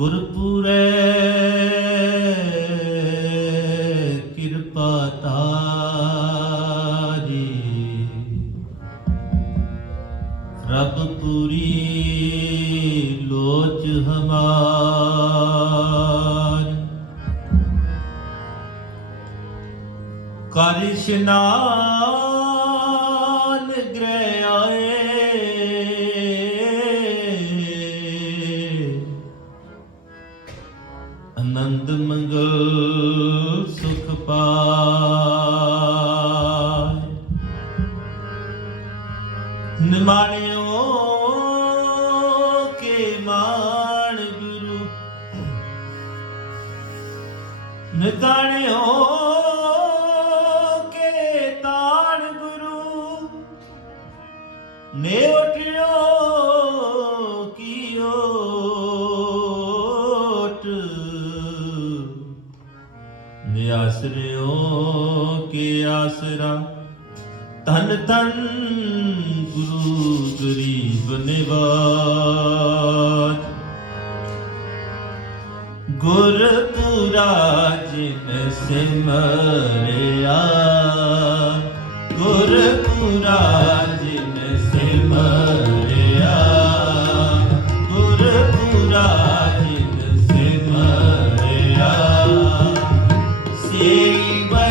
ਗੁਰਪੁਰੇ ਕਿਰਪਾ ਤਾਰੀ ਰੱਬ ਪੂਰੀ ਲੋਚ ਹਮਾਰ ਕਰ ਇਸ਼ਨਾਨ ਗ੍ਰਹਿ ਆਏ ਆਨੰਦ ਮੰਗਲ ਸੁਖ ਪਾਏ ਨਿਮਾਣਿਓ ਕੇ ਮਾਣ ਗੁਰੂ ਨਿਤਾਣਿਓ ਕੇ ਤਾਣ ਗੁਰੂ ਨੇ ਉਠਿਓ ਕੀ ਓਟ ਨਿਆਸਰਿਓ ਕੇ ਆਸਰਾ ਧਨ ਧਨ ਗੁਰੂ ਗਰੀਬ ਨਿਵਾਜ ਗੁਰਪੁਰਾ ਜਿਨ ਸਿਮਰਿਆ ਗੁਰਪੁਰਾ ਜਿਨ ਸਿਮਰਿਆ ਗੁਰਪੁਰਾ ਜਿਨ ਸਿਮਰਿਆ ਸੇਵੈ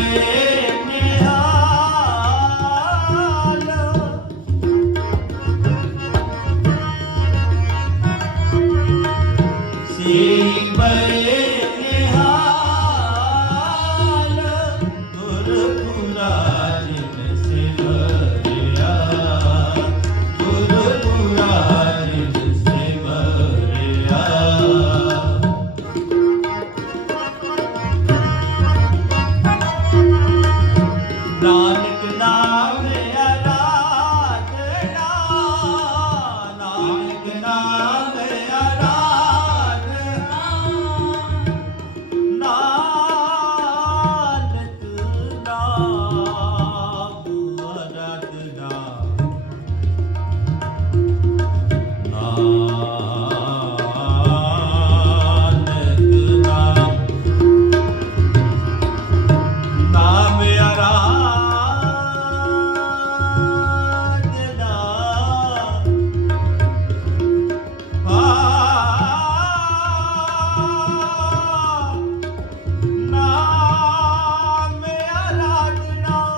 ਨਾਨਕ ਨਾਮ ਆਰਾਧਨਾ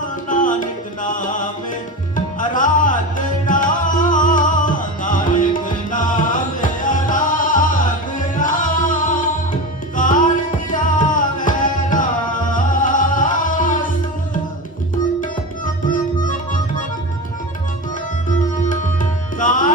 ਨਾਨਕ ਨਾਮ ਆਰਾਧਨਾ ਨਾਨਕ ਨਾਮ ਆਰਾਧਨਾ ਨਾਮ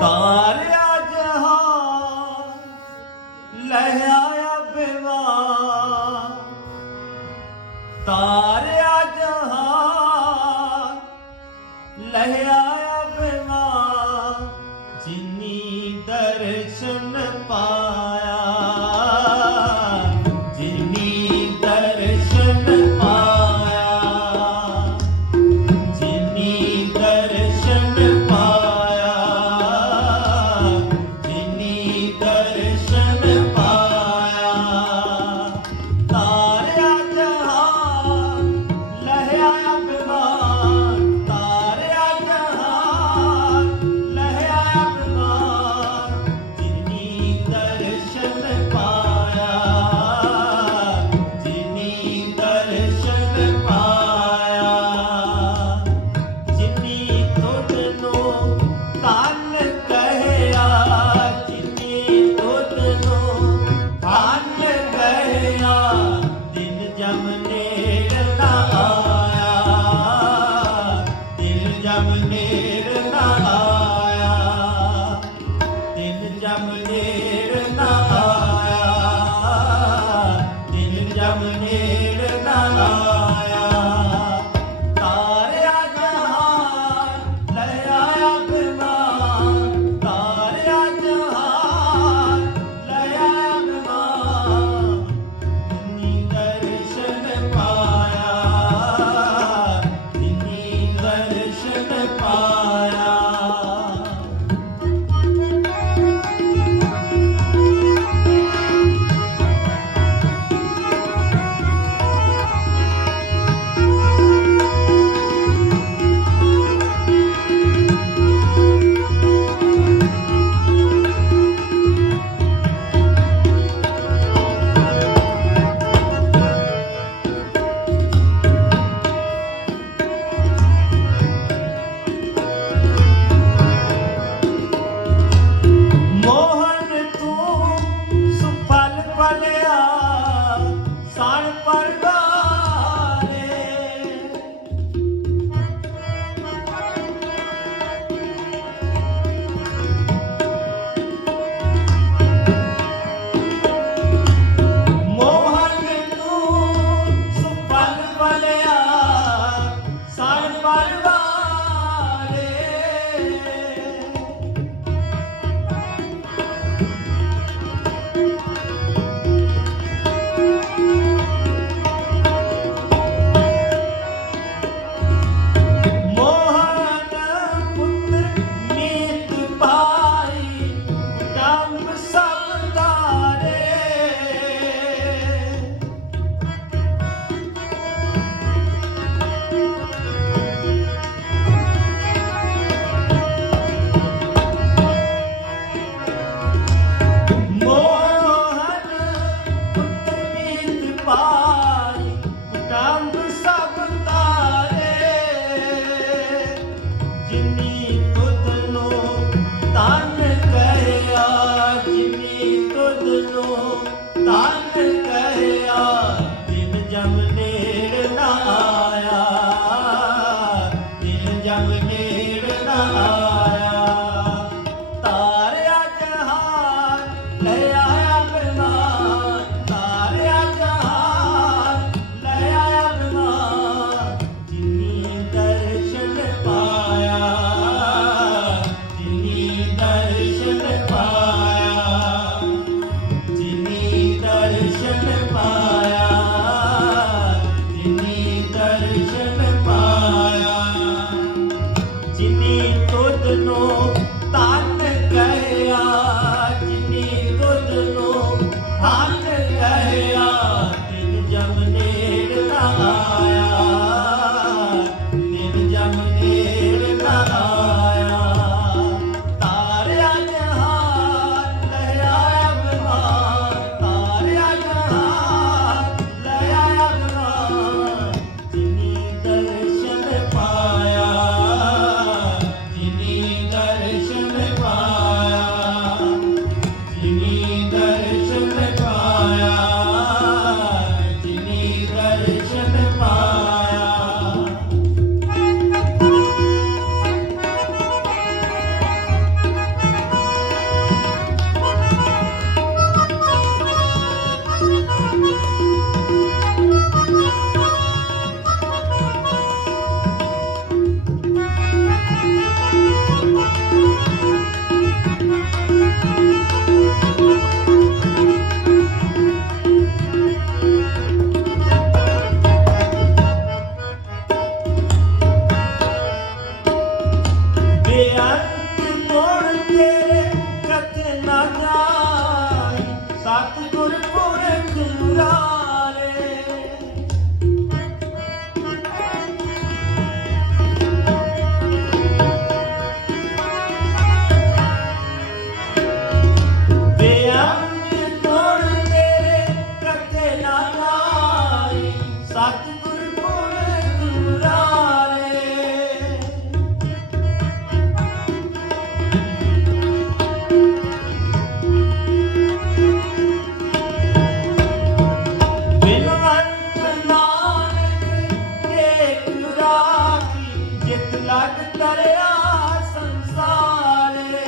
ਤਾਰਿਆ ਜਹਾਨ ਲਹਿਆ ਅਭਿਮਾਨ ਤਾਰਿਆ ਜਹਾਨ ਲਹਿਆ ਅਭਿਮਾਨ ਜਿਨੀ ਦਰਸ਼ਨ ਪਾਇਆ ਜਿਨੀ ਦਰਸ਼ਨ ਪਾਇਆ ਜਿਨੀ ਦਰਸ਼ਨ ਪਾਇਆ ਜਿਨੀ ਦਰਸ਼ਨ ਪਾਇਆ ਤਾਰਿਆ ਜਹਾਨ ਲਹਿਆ ਅਭਿਮਾਨ ਤਾਰਿਆ ਜਹਾਨ ਲਹਿਆ ਅਭਿਮਾਨ ਜਿਨੀ ਦਰਸ਼ਨ ਤਨ ਕਹਿਆ ਦਿਨ ਜਮ ਨੇੜ ਨਾ ਆਇਆ, ਦਿਨ ਜਮ ਨੇੜ ਨਾ ਆਇਆ। ਤਾਰਿਆ ਜਹਾਨ ਲੈ ਆਇਆ ਬਿਮਾਰ, ਤਾਰਿਆ ਜਹਾਨ ਲੈ ਆਇਆ ਬਿਮਾਰ। ਜਿਨੀ ਦਰਸ਼ਨ ਪਾਇਆ, ਜਿਨੀ ਦਰਸ਼ਨ ਪਾਇਆ, ਜਿਨੀ ਦਰਸ਼ਨ ਪਾਇਆ, ਜਿਨੀ ਦਰਸ਼ਨ ਪਾਇਆ। ਜਿਨੀ ਤੁਧ ਨੂੰ ਤਨ ਕਹਿਆ, ਜਿਨੀ ਤੁਧ ਨੂੰ ਤਨ ਕਹਿਆ, ਦਿਨ ਜਮ ਨੇੜ ਨਾ ਆਇਆ, ਦਿਨ ਜਮ ਨੇੜ ਨਾ ਆਇਆ। ਤਾਰਿਆ ਜਹਾਨ ਲੈ ਆਇਆ ਬਿਮਾਰ, ਤਾਰਿਆ ਜਹਾਨ ਲੈ ਆਇਆ ਬਿਮਾਰ। ਜਿਨੀ ਦਰਸ਼ਨ ਪਾਇਆ, ਜਿਨੀ ਦਰਸ਼ਨ ਪਾਇਆ, ਜਿਨੀ ਦਰਸ਼ਨ ਪਾਇਆ, ਜਿਨੀ ਦਰਸ਼ਨ ਪਾਇਆ। ਬੇਅੰਤ ਗੁਣ ਤੇਰੇ ਕਥ ਨਾ ਜਾਈ, ਸਤਿਗੁਰ ਪੁਰਖ ਮੁਰਾਰੇ। ਬੇਅੰਤ ਗੁਣ ਤੇਰੇ ਕਥ ਨਾ ਜਾਈ, ਸਤਿਗੁਰ ਪੁਰਖ ਮੁਰਾਰੇ। ਬਿਨ ਅੰਤ ਨਾਨਕ ਏਕ ਰਾਖੀ, ਜਿਤ ਲਗ ਤਰਿਆ ਸੰਸਾਰੇ।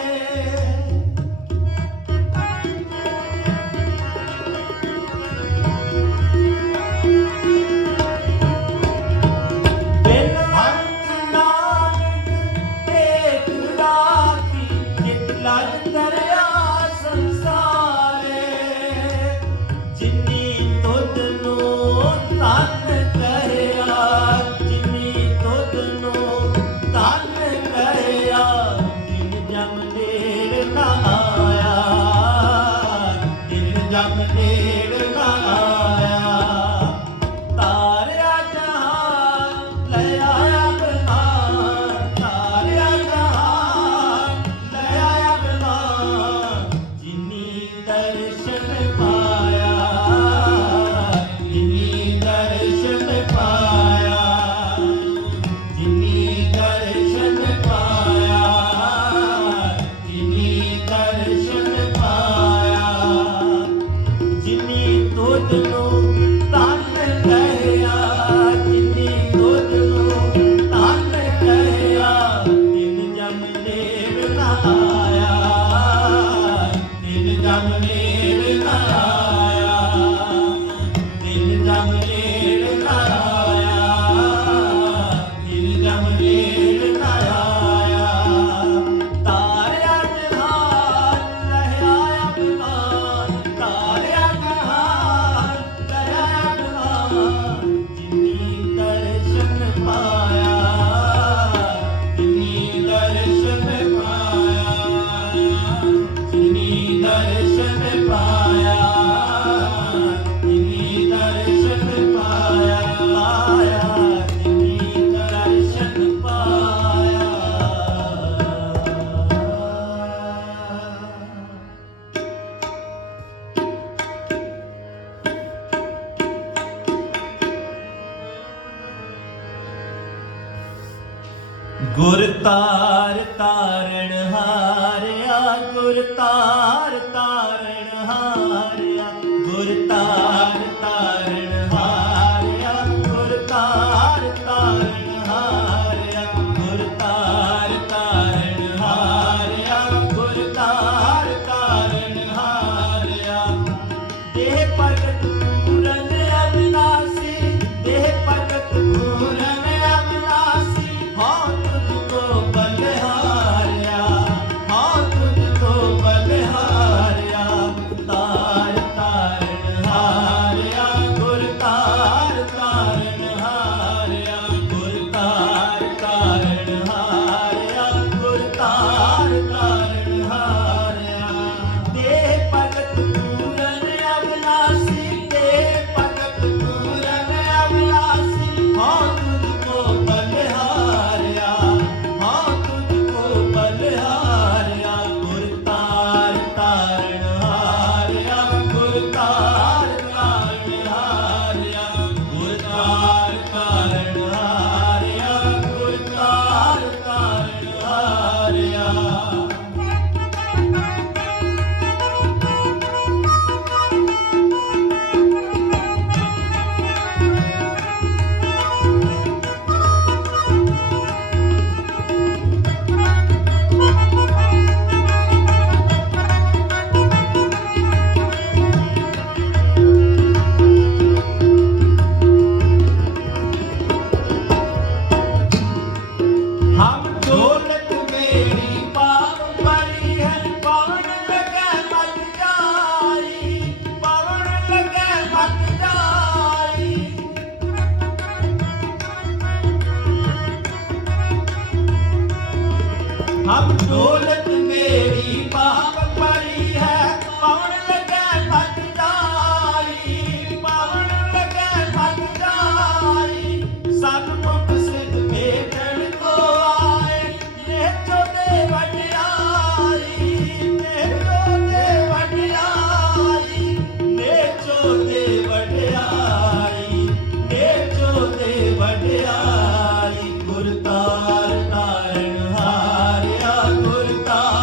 ਬਿਨ ਅੰਤ ਨਾਨਕ ਏਕ ਰਾਖੀ, ਜਿਤ ਲਗ ਤਰਿਆ ਸੰਸਾਰੇ। ਜਿਨੀ ਤੁਧ ਨੂੰ ਤਨ ਕਹਿਆ, ਜਿਨੀ ਤੁਧ ਨੂੰ ਤਨ ਕਹਿਆ, ਦਿਨ ਜਮ ਨੇੜ ਨਾ ਆਇਆ, ਦਿਨ ਜਮ ਨੇੜ ਨਾ ਆਇਆ। ਤਾਰਿਆ ਜਹਾਨ ਲੈ ਆਇਆ ਬਿਮਾਰ, ਤਾਰਿਆ ਜਹਾਨ ਲੈ ਆਇਆ ਬਿਮਾਰ। ਜਿਨੀ ਦਰਸ਼ਨ ਪਾਇਆ, ਜਿਨੀ ਦਰਸ਼ਨ ਪਾਇਆ, ਜਿਨੀ ਦਰਸ਼ਨ ਪਾਇਆ, ਜਿਨੀ ਦਰਸ਼ਨ ਪਾਇਆ। ਜਿਨੀ ਤੁਧ ਨੂੰ ਤਨ ਕਹਿਆ, ਜਿਨੀ ਤੁਧ ਨੂੰ ਤਨ ਕਹਿਆ, ਦਿਨ ਜਮ ਨੇੜ ਨਾ ਆਇਆ, ਦਿਨ ਜਮ ਨੇੜ ਨਾ ਆਇਆ, ਦਿਨ ਜਮ ਨੇੜ ਨਾ ਆਇਆ, ਦਿਨ ਜਮ ਨੇੜ ਨਾ ਆਇਆ। ਤਾਰਿਆ ਜਹਾਨ ਲੈ ਆਇਆ ਬਿਮਾਰ, ਤਾਰਿਆ ਜਹਾਨ ਲੈ ਆਇਆ ਬਿਮਾਰ। ਜਿਨੀ ਦਰਸ਼ਨ ਪਾਇਆ, ਜਿਨੀ ਦਰਸ਼ਨ ਪਾਇਆ, ਜਿਨੀ ਦਰਸ਼ਨ ਪਾਇਆ, ਜਿਨੀ ਦਰਸ਼ਨ ਪਾਇਆ, ਜਿਨੀ ਦਰਸ਼ਨ ਪਾਇਆ। ਗੁਰ ਤਾਰ ਤਾਰਨ ਹਾਰਿਆ, ਗੁਰ ਤਾਰ ਤਾਰਨ ਹਾਰਿਆ, ਗੁਰ ਤਾਰ ਤਾਰਨ ਹਾਰਿਆ ਗੁਰ ਤਾਰ ਤਾਰਨ ਹਾਰਿਆ ਗੁਰ ਤਾਰ ਤਾਰਨ ਹਾਰਿਆ ਗੁਰ ਤਾਰ ਤਾਰਨ ਹਾਰਿਆ ਦੇਹ ਭਗਤ ਪੂਰਨ ਅਬਿਨਾਸੀ ਦੇਹ ਭਗਤ ਪੂਰਨ ਅਬਿਨਾਸੀ ਹਾਂ ਤੁਝ ਕੋ ਬਲਿਹਾਰਿਆ ਹਾਂ ਤੁਝ ਕੋ ਬਲਿਹਾਰਿਆ ਤਾਰ ਤਾਰਨ ਹਾਰਿਆ ਗੁਰ ਤਾਰ ਤਾਰਨ ਹਾਰਿਆ ਗੁਰ ਤਾਰ ਤਾਰਨ ਹਾਰਿਆ ਗੁਰ ਤਾਰ ਤਾਰਨ ਹਾਰਿਆ ਦੇਹ ਭਗਤ ਪੂਰਨ ਅਬਿਨਾਸੀ ਦੇਹ ਭਗਤ ਪੂਰਨ ਅਬਿਨਾਸੀ ਹਾਂ ਤੁਝ ਕੋ ਬਲਿਹਾਰਿਆ ਹਾਂ ਤੁਝ ਕੋ ਬਲਿਹਾਰਿਆ ਗੁਰ ਤਾਰ ਤਾਰਨ ਹਾਰਿਆ ਗੁਰ ਤਾਰ ਤਾਰਨ ਹਾਰਿਆ ਗੁਰ ਤਾਰ ਤਾਰਨ ਹਾਰਿਆ ਗੁਰ ਤਾਰ ਤਾਰਨ ਹਾਰਿਆ हम दौलत मेरी पाव परी है पवन लगे मत जाई पवन लगे मत जाई हम दौलत मेरी पाव परी है पवन लगे मत जाई पवन लगे मत जाई सतमुख सिद्ध भेटन को आए ये जो दे वडियाई ने जो दे वडियाई ने जो दे वडियाई ने जो दे वडियाई गुर तार तारण हारिया गुर तार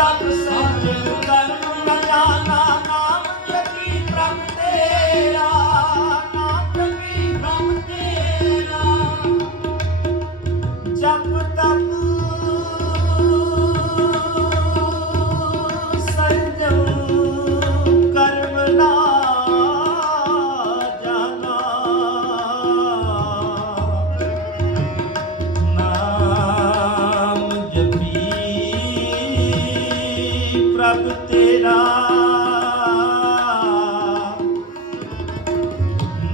तप संजम कर्म न जाना, नाम जपी प्रभ तेरा, नाम जपी प्रभ तेरा। जप तप संजम कर्म ना जाना, नाम जपी प्रभ तेरा,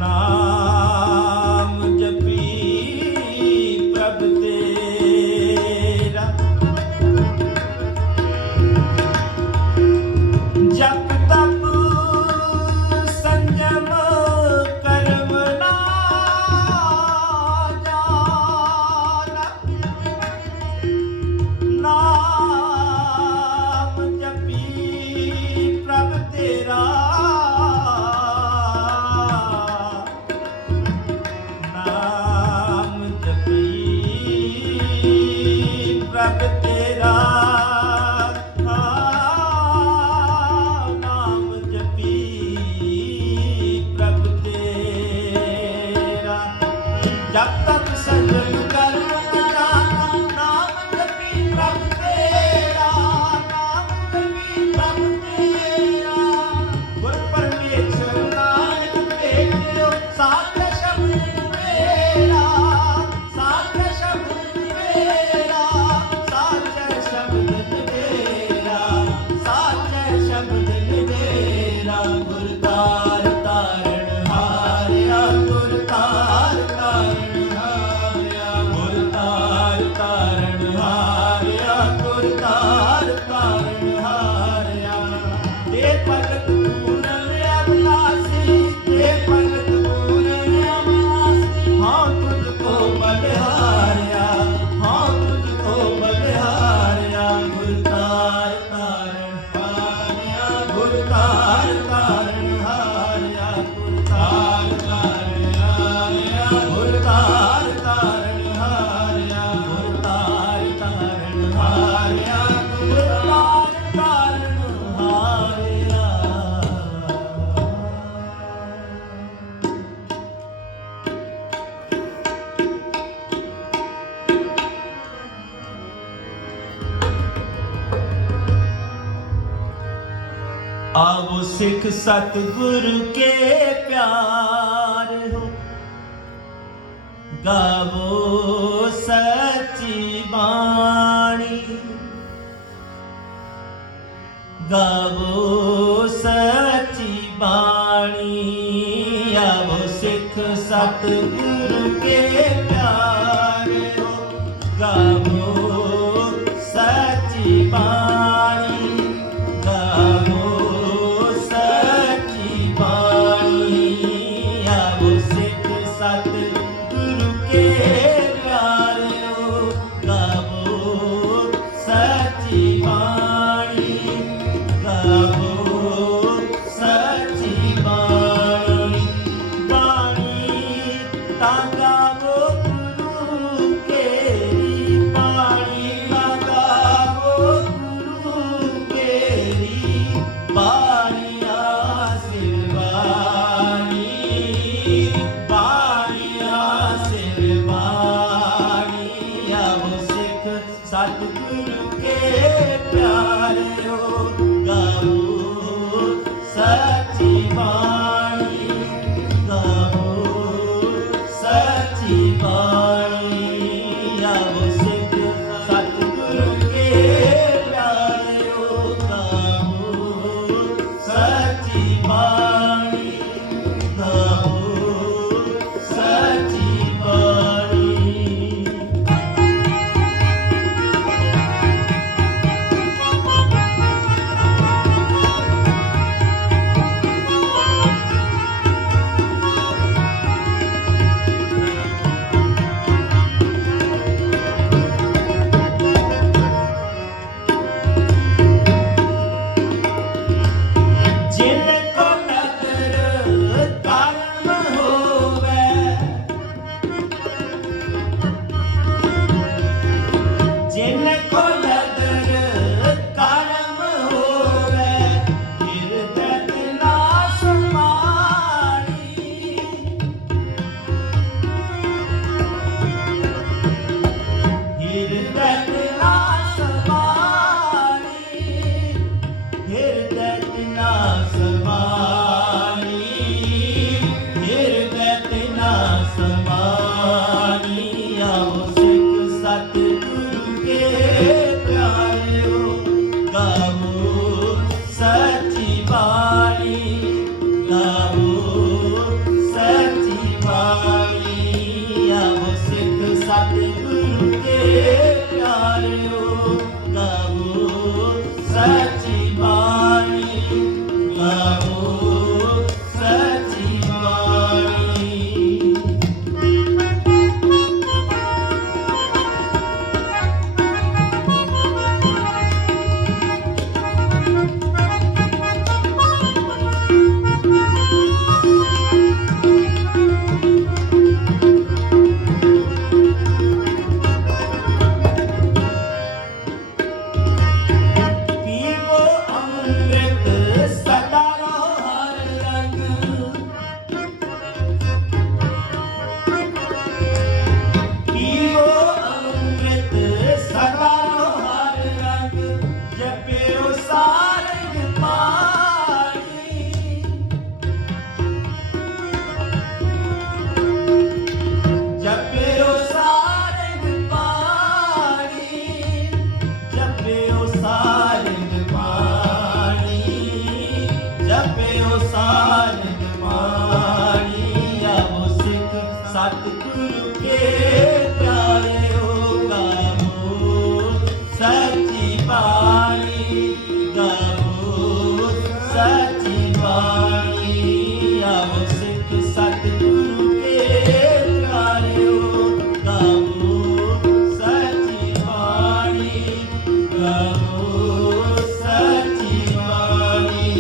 नाम जपी प्रभ तेरा। जप तप संयम कर्म ना जाना, नाम जपी प्रभ तेरा, नाम जपी प्रभ तेरा, नाम जपी प्रभ तेरा। जप तप संजम कर्म न जाना, नाम जपी प्रभ तेरा, नाम जपी प्रभ तेरा। गुर परमेश्वर नानक भेटियो, साच शब्द मेरा, साच शब्द मेरा, साच शब्द मेरा, साच शब्द मेरा। गुर तार तारण हारिया, गुर तार तारण हारिया, गुर तार तारण हारिया, गुर तार तारण हारिया। दे भगत पूरन अविनाशी, दे भगत पूरन अविनाशी। हाँ तुझको बलिहारिया, हाँ तुझको बलिहारिया। गुर तार तारण हारिया, गुर तार तारण हारिया, गुर तार तारण हारिया, गुर तार तारण हारिया, गुर तार तारण हारिया, गुर तार तारण हारिया। आओ सिख सतगुरु के प्यार हो, गावो सच्ची बाणी, गावो सच्ची बाणी। आओ सिख सतगुरु के प्यार हो, गावो सच्ची बाणी, गावो सच्ची बाणी। आओ सिख सतगुरु के प्यार हो, गावो सच्ची बाणी, गावो सच्ची बाणी। बाणी तां गावो गुरु केरी, बाणी तां गावो गुरु केरी, बाणिया सिरवाणी, बाणिया सिरवाणी। आओ सिख सतगुरु के प्यार हो, गावो सच्ची बाणी, गावो सच्ची बाणी। आओ सिख सतगुरु के प्यार हो, गावो सच्ची बाणी, गावो सच्ची बाणी। गावो सच्ची बाणी। पीवो अमृत सदा रहो हर रंग, पीवो अमृत सदा रहो हर रंग, जपियो सारंग पाणी, जपियो सारंग पाणी, जपियो सारंग पाणी, जपियो सारंग पाणी। आवो सिख सतगुरु के प्यारे हो, गावो सच्ची बाणी, गावो सच्ची बाणी। आवो सिख सतगुरु के प्यारे हो, गावो सच्ची बाणी, गावो सच्ची बाणी।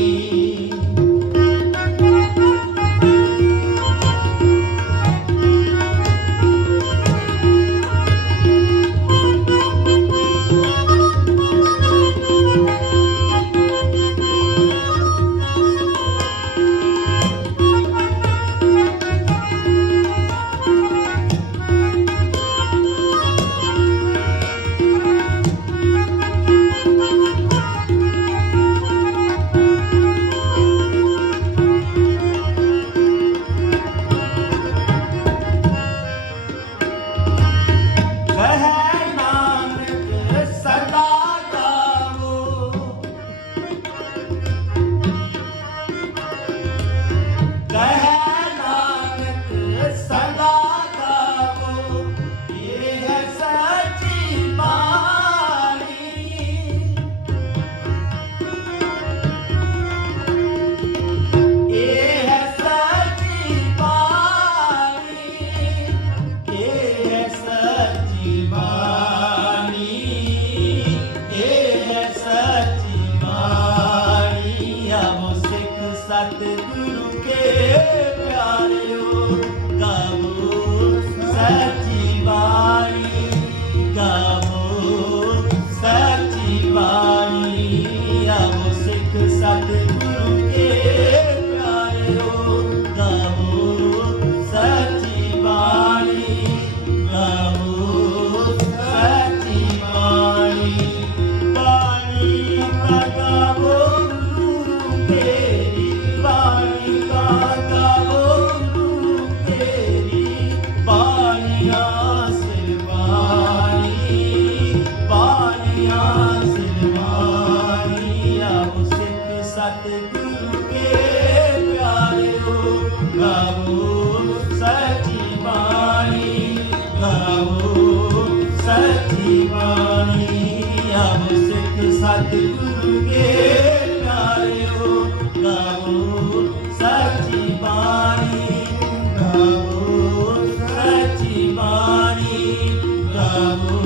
कहे नानक सदा गावो, कहे नानक सदा गावो, ये है सच्ची बाणी, ये है सच्ची बाणी, ये है सच्ची बाणी, ये है सच्ची बाणी। आवो सिख सतगुरु के प्यारे हो, गावो सच्ची बाणी, गावो सच्ची बाणी। आवो सिख सतगुरु के प्यारे हो, गावो सच्ची बाणी, गावो सच्ची बाणी। बाणी का गावो गुरु तेरी, बाणी का गावो गुरु तेरी, बाणियाँ सिर बाणी, बाणियाँ सिर बाणी। आवो सिख सतगुरु के प्यारे हो, गावो सच्ची बाणी, गावो सच्ची बाणी। आवो सिख सतगुरु के प्यारे हो, गावो सच्ची बाणी, गावो सच्ची बाणी, गावो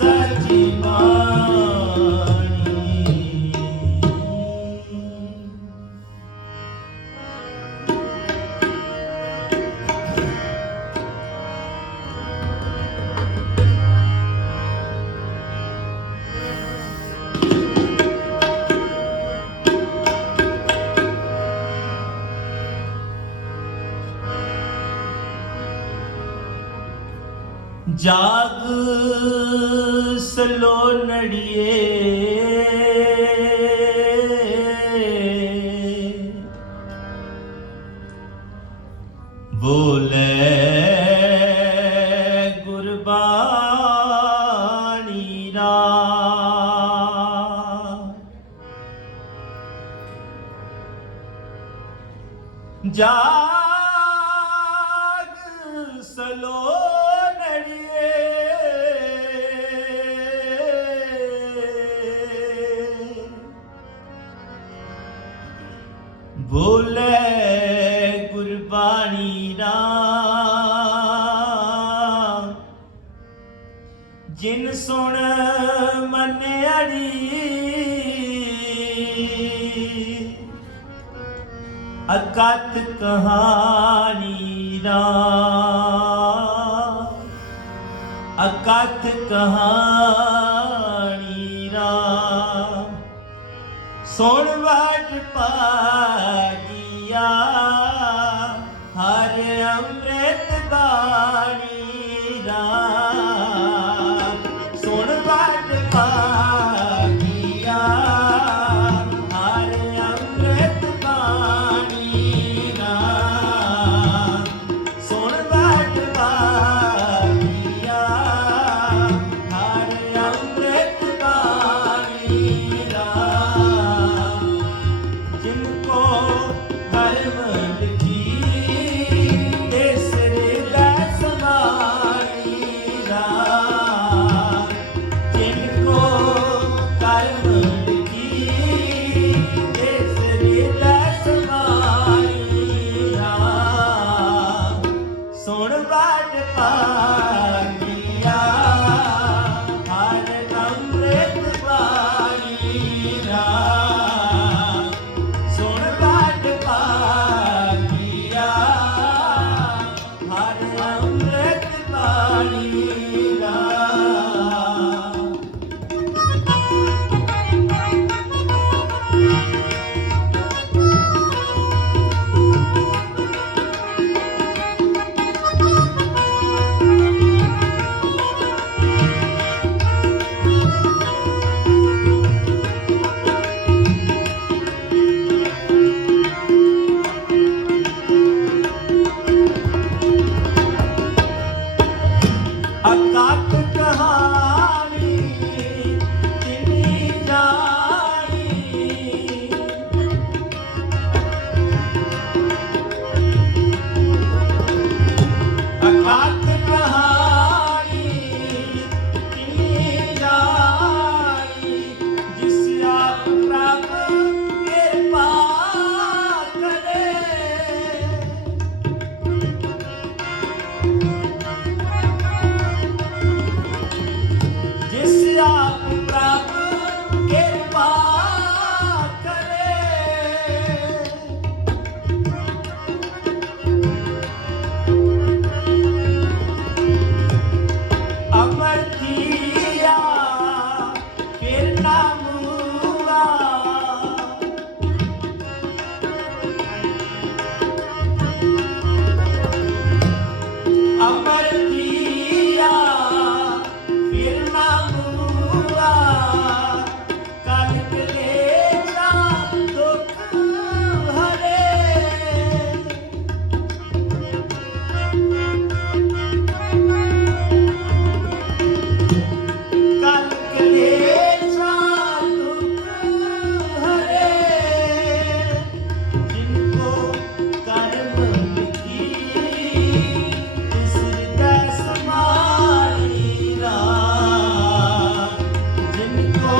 सच्ची बाणी। जाग सलो नड़िए, बोले गुरबाणी रा। जाग सलो नड़िए, ਬੋਲੇ ਗੁਰਬਾਣੀ ਨਾ ਜਿਨ ਸੁਣ ਮੰਨਿਆੜੀ ਅਕਥ ਕਹਾਣੀ ਨਾ ਅਕਥ ਕਹਾਣੀ ਨਾ ਸੁਣ ਵਟ ਪਾਗਿਆ ਹਰ ਅੰਮ੍ਰਿਤ ਬਾਣੀ ਰਾਮ ਸੁਣ ਵਟ ਪਾਗਿਆ ਹਰ ਅੰਮ੍ਰਿਤ ਬਾਣੀ ਰਾਮ ਸੁਣ ਵਟ ਪਾਗਿਆ ਹਰ ਅੰਮ੍ਰਿਤ ਬਾਣੀ ਰਾਮ ਜਿनको कर्म लिखी तेसरे दैस समाई राम जिनको कर्म लिखी तेसरे दैस समाई राम सुन बाट पागिया हर अमृत बाणी राम सुन बाट पागिया हर अमृत बाणी राम अकथ कहानी तिनी जानी अकथ कहानी तिनी जानी जिस आप प्रभ कृपा करे जिस आप प्रभ कृपा करे अमर दिया फिर ना मूआ अमर दिया फिर ना मूआ कल कलेजा दुख हरे कल कलेजा दुख हरे जिनको कर्म लिखी तिस हृदय समाई राम जिनको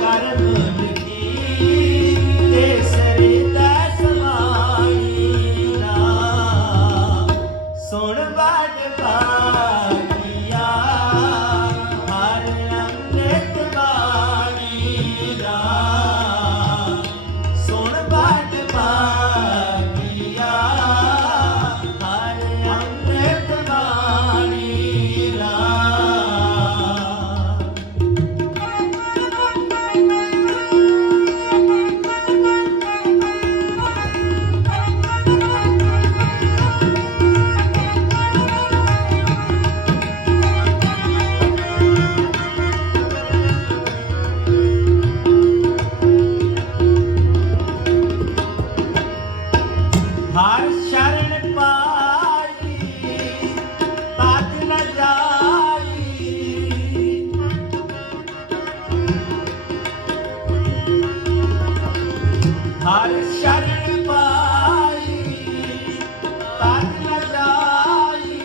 कर्म लिखी तिस हृदय समाई राम सुन बाट पागिया हर अमृत बाणी राम सुन बाट पागिया हर अमृत बाणी राम हर शरण पाई तज न जाई हर शरण पाई तज न जाई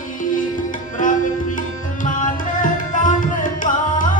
प्रभ प्रीत मन तन पाई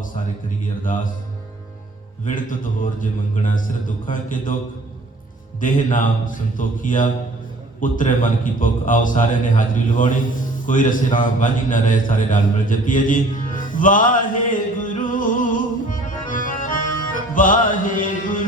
आओ सारे करिए अरदास। विण तुद होर जे मंगना सिर दुखा के दुख, देह नाम संतोखिया उतरे मन की भुख। आओ सारे ने हाजरी लवानी, कोई रसे नाम वांझी न रहे, सारे नाल मिल जपीए जी। वाहे गुरु वाहे गुरु